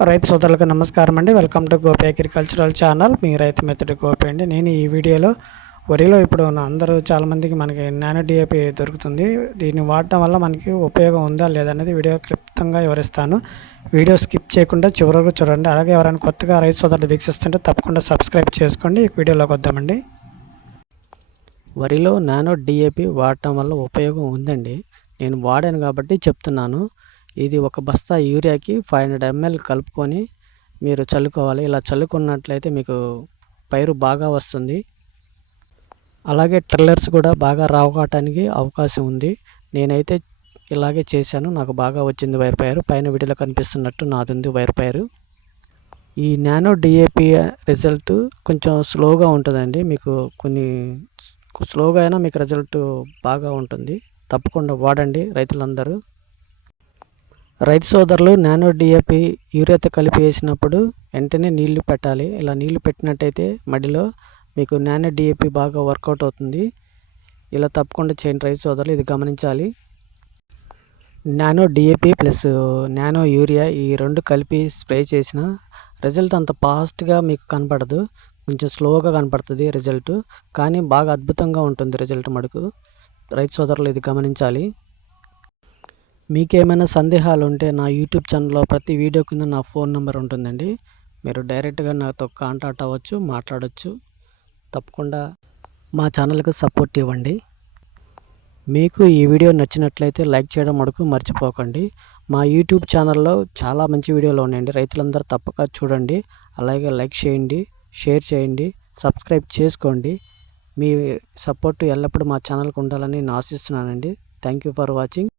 రైతు సోదరులకు నమస్కారం అండి. Welcome to Gopi agricultural channel. మీ రైతు మెత్తడి గోపి అండి. నేను ఈ వీడియోలో వరిలో ఇప్పుడు అందరూ చాలామందికి మనకి నానో డిఏపి దొరుకుతుంది. దీన్ని వాడటం వల్ల మనకి ఉపయోగం ఉందా లేదా అనేది వీడియో క్లుప్తంగా వివరిస్తాను. వీడియో స్కిప్ చేయకుండా చివరకు చూడండి. అలాగే ఎవరైనా కొత్తగా రైతు సోదరులు వీక్షిస్తుంటే తప్పకుండా సబ్స్క్రైబ్ చేసుకోండి. ఈ వీడియోలోకి వద్దామండి. వరిలో నానో డిఏపి వాడటం వల్ల ఉపయోగం ఉందండి. నేను వాడాను కాబట్టి చెప్తున్నాను. ఇది ఒక బస్తా యూరియాకి ఫైవ్ హండ్రెడ్ ఎంఎల్ కలుపుకొని మీరు చల్లుకోవాలి. ఇలా చల్లుకున్నట్లయితే మీకు పైరు బాగా వస్తుంది. అలాగే ట్రిల్లర్స్ కూడా బాగా రావటానికి అవకాశం ఉంది. నేనైతే ఇలాగే చేశాను. నాకు బాగా వచ్చింది వైర్ పైరు. పైన వీడియోలో కనిపిస్తున్నట్టు నాది ఉంది వైర్ పైరు. ఈ నానో డిఏపి రిజల్ట్ కొంచెం స్లోగా ఉంటుందండి. మీకు కొన్ని స్లోగా అయినా మీకు రిజల్ట్ బాగా ఉంటుంది. తప్పకుండా వాడండి రైతులందరూ. రైతు సోదరులు నానో డిఏపి యూరియాతో కలిపి వేసినప్పుడు వెంటనే నీళ్ళు పెట్టాలి. ఇలా నీళ్ళు పెట్టినట్టయితే మడిలో మీకు నానో డిఏపి బాగా వర్కౌట్ అవుతుంది. ఇలా తప్పకుండా చేయండి రైతు సోదరులు ఇది గమనించాలి. Nano DAP plus nano urea ఈ రెండు కలిపి స్ప్రే చేసిన రిజల్ట్ అంత ఫాస్ట్గా మీకు కనపడదు. కొంచెం స్లోగా కనపడుతుంది రిజల్ట్. కానీ బాగా అద్భుతంగా ఉంటుంది రిజల్ట్ మడుకు. రైతు సోదరులు ఇది గమనించాలి. మీకేమైనా సందేహాలు ఉంటే నా యూట్యూబ్ ఛానల్లో ప్రతి వీడియో కింద నా ఫోన్ నెంబర్ ఉంటుందండి. మీరు డైరెక్ట్గా నాతో కాంటాక్ట్ అవ్వచ్చు మాట్లాడవచ్చు తప్పకుండా మా ఛానల్కి సపోర్ట్ ఇవ్వండి. మీకు ఈ వీడియో నచ్చినట్లయితే లైక్ చేయడం మటుకు మర్చిపోకండి. మా యూట్యూబ్ ఛానల్లో చాలా మంచి వీడియోలు ఉన్నాయండి. రైతులందరూ తప్పక చూడండి. అలాగే లైక్ చేయండి షేర్ చేయండి సబ్స్క్రైబ్ చేసుకోండి. మీ సపోర్ట్ ఎల్లప్పుడూ మా ఛానల్కి ఉండాలని నేను ఆశిస్తున్నానండి. Thank you for watching.